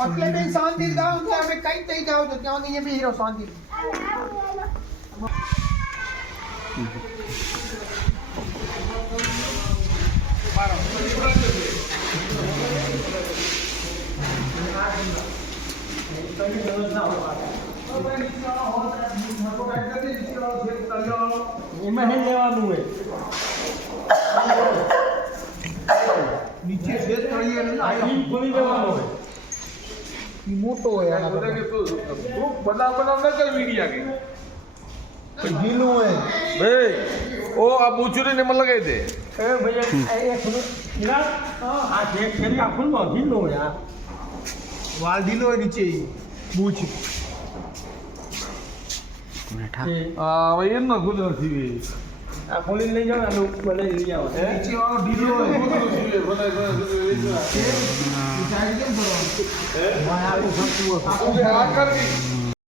અત્યારે શાંતિ ગાવ તો અમે કઈ થઈ જાવ તો ત્યાં અહીંયા બી હીરો શાંતિ એમાં નહીં લેવાનું હોય નીચે છે અહીં ખોલી દેવાનું હોય મોટો હોય આના बोला कि तू बना बना ना कर मीडिया के ગીલું હોય भाई ओ आप बूचुरी ने मन लगाए थे એ ભૈયા એ ખોલો નિરાશ આ જે ખેરી આખું નોંધી લો યાર વાલ ઢીલો હોય નીચે બૂચ हाँ भाई ये ना खुद थी गई આ ખોલીને લઈ જાઓ આનું મને લઈ આવો નીચે વાળો ઢીલો હોય बना સાઈડ કેમ ભરવાનું आकर भी